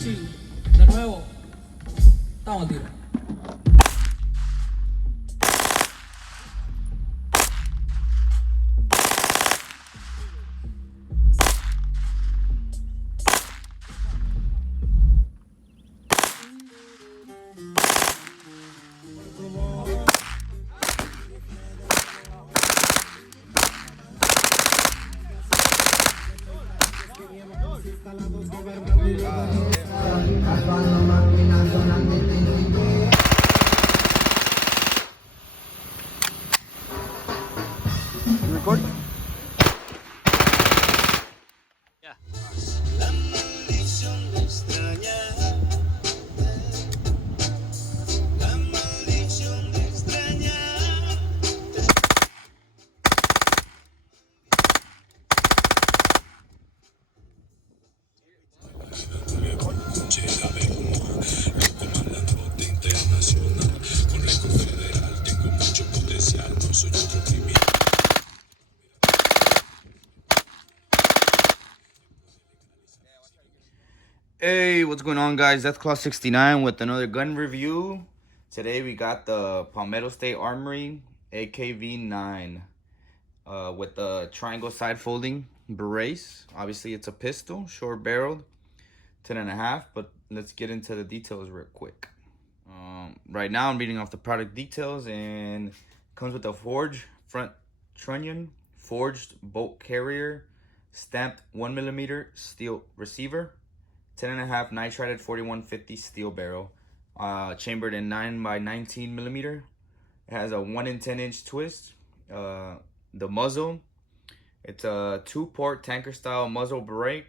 Richie, de nuevo, estamos tiro. Record? Yeah. Hey, what's going on, guys? That's Claw 69 with another gun review. Today we got the Palmetto State Armory AKV9 with the triangle side folding brace. Obviously, it's a pistol, short barreled, 10.5. But let's get into the details real quick. Right now, I'm reading off the product details, and it comes with a forged front trunnion, forged bolt carrier, stamped 1mm steel receiver, 10.5 nitrided 4150 steel barrel, chambered in 9x19mm. It has a 1 in 10 inch twist. The muzzle, it's a 2-port tanker style muzzle brake.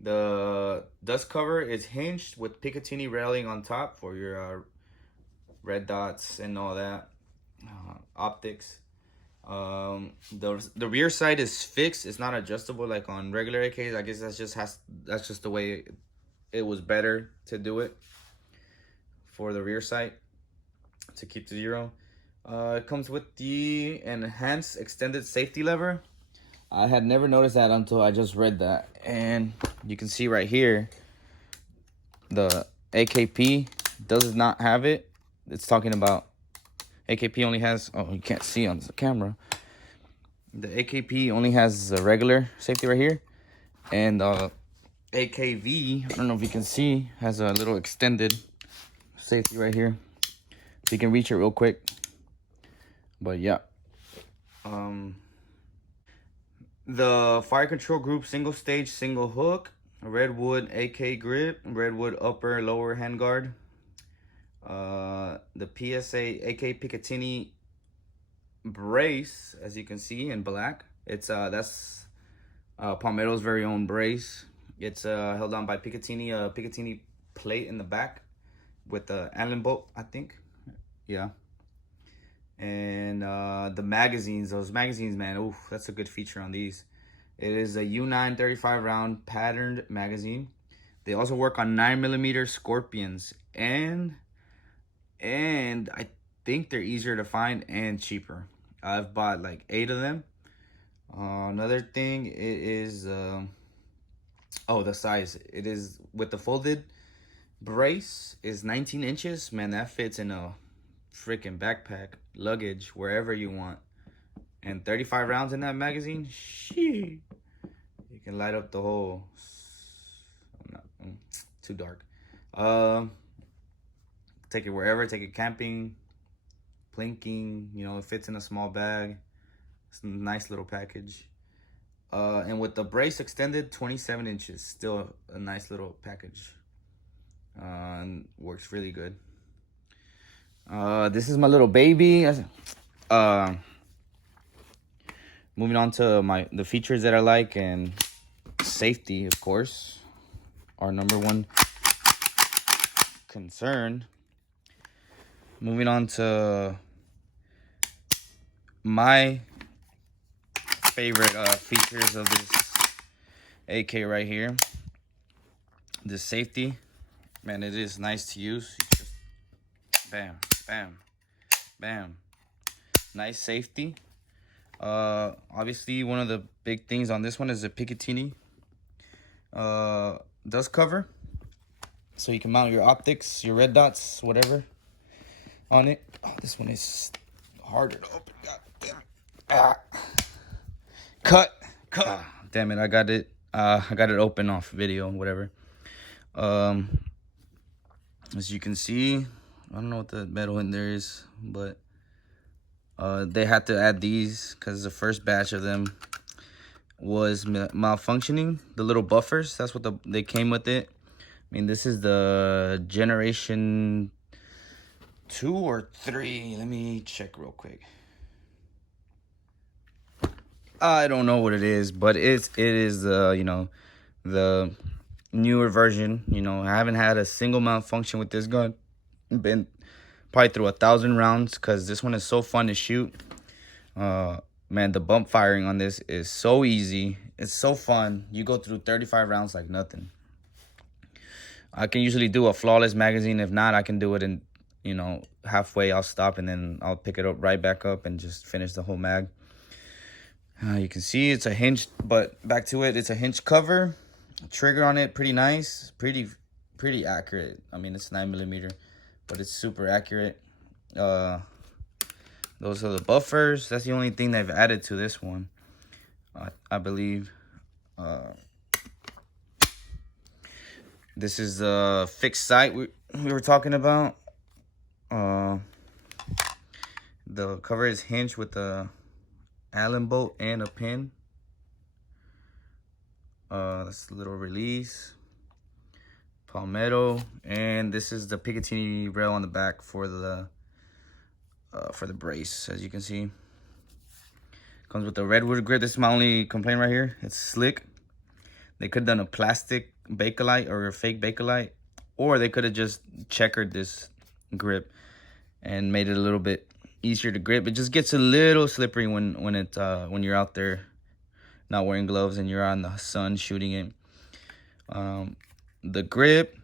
The dust cover is hinged with Picatinny railing on top for your red dots and all that. Optics. The rear side is fixed. It's not adjustable like on regular AKs. I guess that's just the way it was better to do it for the rear sight to keep to 0. It comes with the enhanced extended safety lever. I had never noticed that until I just read that, and you can see right here the AKP does not have it. It's talking about AKP only has, oh, you can't see on the camera, the AKP only has a regular safety right here, and AKV, I don't know if you can see, has a little extended safety right here, so you can reach it real quick. But yeah, the fire control group single stage single hook, redwood AK grip, redwood upper lower handguard, the PSA AK Picatinny brace, as you can see in black. It's that's Palmetto's very own brace. It's held on by Picatinny, Picatinny plate in the back with the Allen bolt, I think. Yeah. And the magazines, those magazines, man, oof, that's a good feature on these. It is a U9 35 round patterned magazine. They also work on 9mm Scorpions, and I think they're easier to find and cheaper. I've bought like 8 of them. Another thing, it is oh, the size. It is with the folded brace is 19 inches. Man, that fits in a freaking backpack, luggage, wherever you want. And 35 rounds in that magazine, shee, you can light up the whole. Too dark. Take it wherever. Take it camping, plinking. You know, it fits in a small bag. It's a nice little package. And with the brace extended, 27 inches, still a nice little package. And works really good. This is my little baby. Moving on to the features that I like, and safety, of course, our number one concern. Moving on to my favorite features of this AK right here. The safety, man, it is nice to use. Just bam, bam, bam. Nice safety. Obviously, one of the big things on this one is the Picatinny dust cover. so you can mount your optics, your red dots, whatever on it. Oh, this one is harder to open. God damn it. Cut. Damn it, I got it open off video, whatever. As you can see, I don't know what the metal in there is, but they had to add these because the first batch of them was malfunctioning. The little buffers, that's what they came with it. I mean, this is the generation 2 or 3. Let me check real quick. I don't know what it is, but it is you know, the newer version. You know, I haven't had a single malfunction with this gun. Been probably through 1,000 rounds because this one is so fun to shoot. Man, the bump firing on this is so easy. It's so fun. You go through 35 rounds like nothing. I can usually do a flawless magazine. If not, I can do it in, you know, halfway. I'll stop and then I'll pick it up right back up and just finish the whole mag. You can see it's a hinge, but back to it. It's a hinge cover. Trigger on it, pretty nice. Pretty accurate. I mean, it's 9mm, but it's super accurate. Those are the buffers. That's the only thing they've added to this one, I believe. This is the fixed sight we were talking about. The cover is hinged with a Allen bolt and a pin. That's a little release. Palmetto, and this is the Picatinny rail on the back for the brace. As you can see, comes with the redwood grip. This is my only complaint right here. It's slick. They could have done a plastic Bakelite or a fake Bakelite, or they could have just checkered this grip and made it a little bit easier to grip. It just gets a little slippery when you're out there not wearing gloves and you're on the sun shooting it. The grip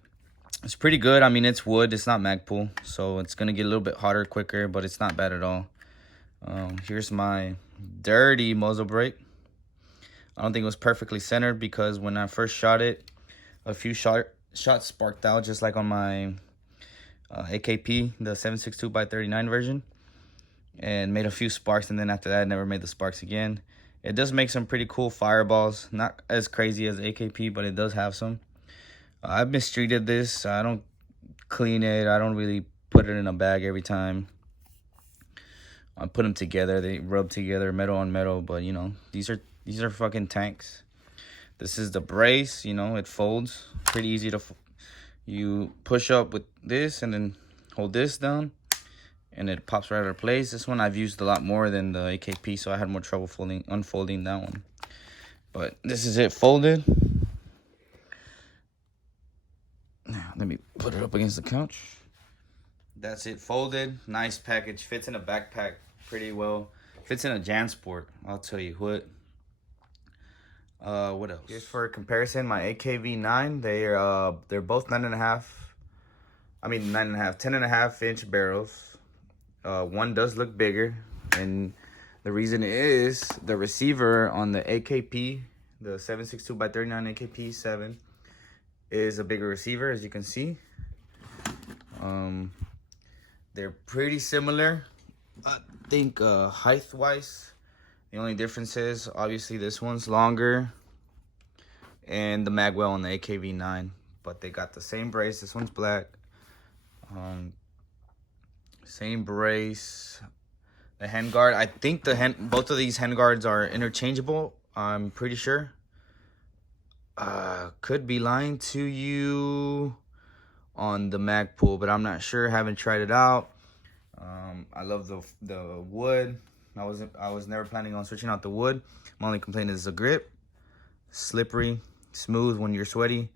is pretty good. I mean, it's wood, it's not Magpul, so it's gonna get a little bit harder quicker, but it's not bad at all. Here's my dirty muzzle brake. I don't think it was perfectly centered because when I first shot it, a few shots sparked out, just like on my AKP, the 7.62x39 version, and made a few sparks, and then after that, I never made the sparks again. It does make some pretty cool fireballs, not as crazy as AKP, but it does have some. I've mistreated this. I don't clean it. I don't really put it in a bag every time. I put them together. They rub together, metal on metal, but you know, these are fucking tanks. This is the brace. You know, it folds pretty easy to. You push up with this and then hold this down, and it pops right out of place. This one I've used a lot more than the AKP, so I had more trouble unfolding that one. But this is it folded. Now, let me put it up against the couch. That's it folded. Nice package. Fits in a backpack pretty well. Fits in a JanSport. I'll tell you what. What else? Just for comparison, my AKV9, they're both 10.5 inch barrels. One does look bigger, and the reason is the receiver on the AKP, the 7.62x39 AKP 7, is a bigger receiver, as you can see. They're pretty similar. I think height wise, the only difference is obviously this one's longer and the magwell on the AKV9, but they got the same brace. This one's black. Same brace. The handguard, I think both of these handguards are interchangeable. I'm pretty sure. Could be lying to you on the Magpul, but I'm not sure. Haven't tried it out. I love the wood. I was never planning on switching out the wood. My only complaint is the grip. Slippery, smooth when you're sweaty.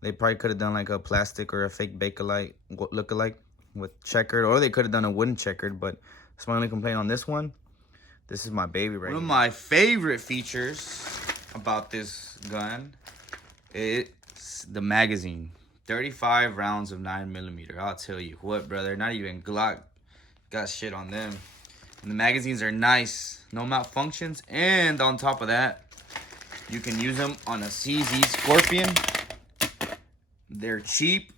They probably could have done like a plastic or a fake Bakelite lookalike with checkered, or they could have done a wooden checkered, but that's my only complaint on this one. This is my baby right here. One of my favorite features about this gun, it's the magazine. 35 rounds of 9mm. I'll tell you what, brother. Not even Glock got shit on them. And the magazines are nice. No malfunctions. And on top of that, you can use them on a CZ Scorpion. They're cheap.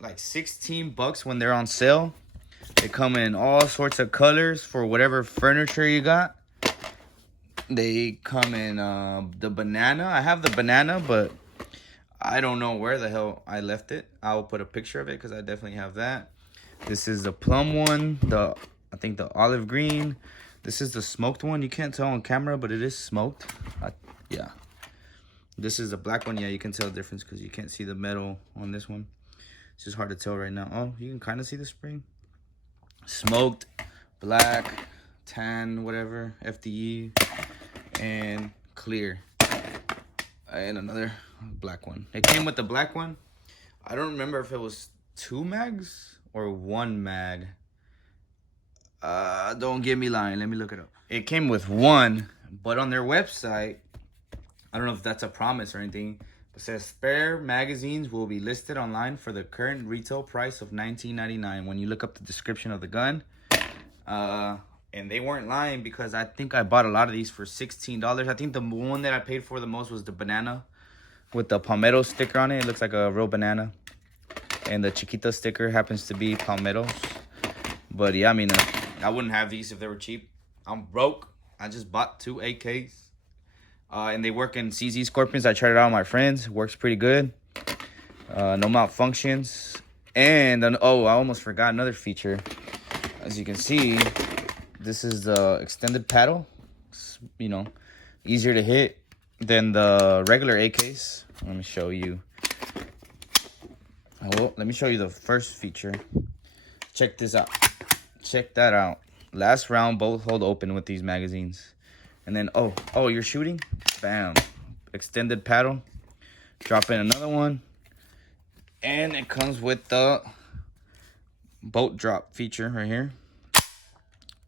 like 16 bucks when they're on sale. They come in all sorts of colors for whatever furniture you got. They come in the banana. I have the banana, but I don't know where the hell I left it. I'll put a picture of it because I definitely have that. This is the plum one. I think the olive green. This is the smoked one. You can't tell on camera, but it is smoked. Yeah. This is the black one. Yeah, you can tell the difference because you can't see the metal on this one. It's just hard to tell right now. Oh, you can kind of see the spring. Smoked, black, tan, whatever, FDE, and clear. And another black one. It came with the black one. I don't remember if it was 2 mags or 1 mag. Don't get me lying. Let me look it up. It came with 1, but on their website, I don't know if that's a promise or anything, but it says spare magazines will be listed online for the current retail price of $19.99 when you look up the description of the gun. And they weren't lying because I think I bought a lot of these for $16. I think the one that I paid for the most was the banana with the palmetto sticker on it. It looks like a real banana. And the Chiquita sticker happens to be palmettos. But yeah, I mean, I wouldn't have these if they were cheap. I'm broke. I just bought 2 AKs. And they work in CZ Scorpions. I tried it out on my friends. Works pretty good. No malfunctions. And then, oh, I almost forgot another feature. As you can see, this is the extended paddle. It's, you know, easier to hit than the regular AKs. Let me show you. Oh, let me show you the first feature. Check this out. Check that out. Last round, both hold open with these magazines. And then, oh, you're shooting? Bam. Extended paddle. Drop in another one. And it comes with the bolt drop feature right here.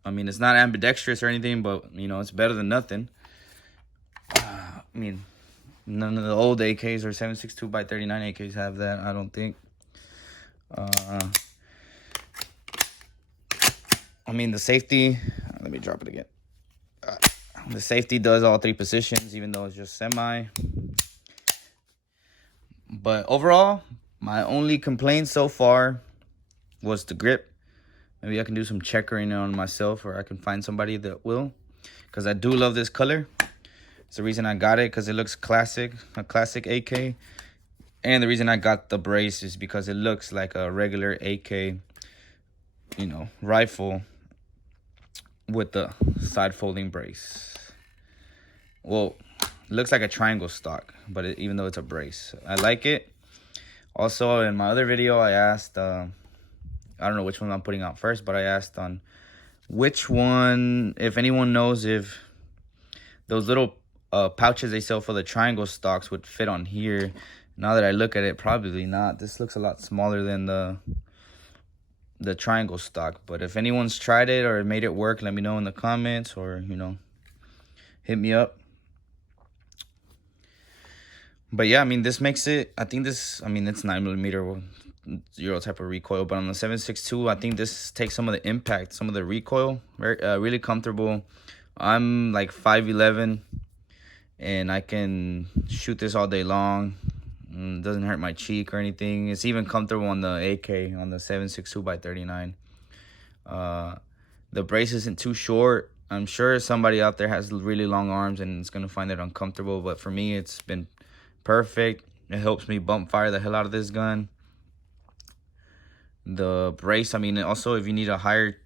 I mean, it's not ambidextrous or anything, but, you know, it's better than nothing. I mean, none of the old AKs or 7.62x39 AKs have that, I don't think. I mean, the safety, let me drop it again. The safety does all 3 positions, even though it's just semi. But overall, my only complaint so far was the grip. Maybe I can do some checkering on myself, or I can find somebody that will. Because I do love this color. It's the reason I got it, because it looks classic, a classic AK. And the reason I got the brace is because it looks like a regular AK, you know, rifle with the side folding brace. Well, it looks like a triangle stock, but even though it's a brace, I like it. Also, in my other video, I asked, I don't know which one I'm putting out first, but I asked on which one, if anyone knows if those little pouches they sell for the triangle stocks would fit on here. Now that I look at it, probably not. This looks a lot smaller than the triangle stock. But if anyone's tried it or made it work, let me know in the comments, or, you know, hit me up. But yeah, I mean, this makes it, I think this, I mean, it's 9mm zero type of recoil, but on the 7.62, I think this takes some of the impact, some of the recoil. Really comfortable. I'm like 5'11", and I can shoot this all day long. It doesn't hurt my cheek or anything. It's even comfortable on the AK, on the 7.62x39. The brace isn't too short. I'm sure somebody out there has really long arms and it's gonna find it uncomfortable, but for me, it's been perfect. It helps me bump fire the hell out of this gun. The brace, I mean, also if you need a higher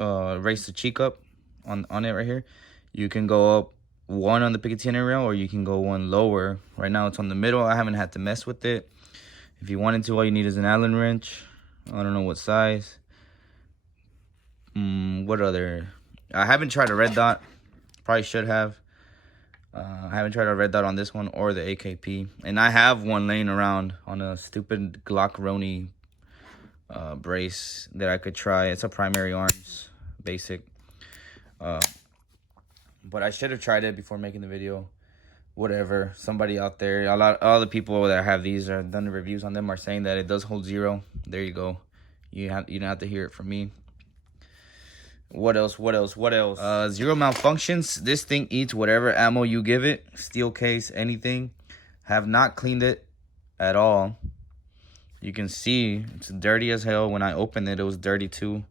raise the cheek up on it right here, you can go up 1 on the Picatinny rail, or you can go 1 lower. Right now it's on the middle. I haven't had to mess with it. If you wanted to, all you need is an Allen wrench. I don't know what size. What other? I haven't tried a red dot. Probably should have. I haven't tried a red dot on this one or the AKP. And I have one laying around on a stupid Glock Roni brace that I could try. It's a primary arms basic. But I should have tried it before making the video. Whatever. Somebody out there, all the people that have these or done the reviews on them are saying that it does hold 0. There you go. You don't have to hear it from me. What else? 0 malfunctions. This thing eats whatever ammo you give it. Steel case, anything. Have not cleaned it at all. You can see it's dirty as hell. When I opened it, it was dirty too.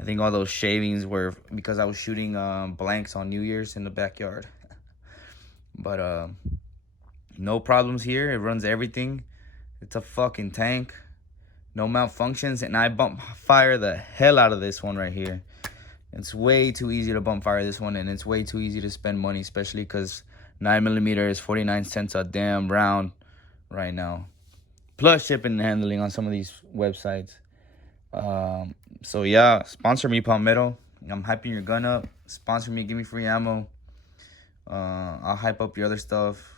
I think all those shavings were because I was shooting blanks on New Year's in the backyard. But no problems here. It runs everything. It's a fucking tank. No malfunctions. And I bump fire the hell out of this one right here. It's way too easy to bump fire this one, and it's way too easy to spend money, especially because 9mm is 49 cents a damn round right now. Plus shipping and handling on some of these websites. So yeah, sponsor me, Palmetto. I'm hyping your gun up. Sponsor me, give me free ammo. I'll hype up your other stuff.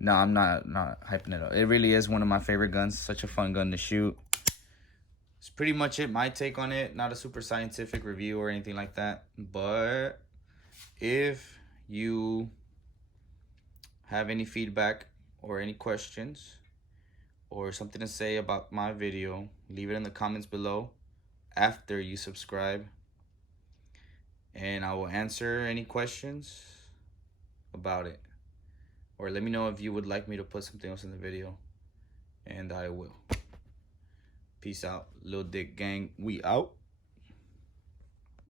No, I'm not hyping it up. It really is one of my favorite guns. Such a fun gun to shoot. It's pretty much it. My take on it. Not a super scientific review or anything like that. But if you have any feedback or any questions or something to say about my video, leave it in the comments below after you subscribe. And I will answer any questions about it. Or let me know if you would like me to put something else in the video. And I will. Peace out, Lil Dick Gang. We out.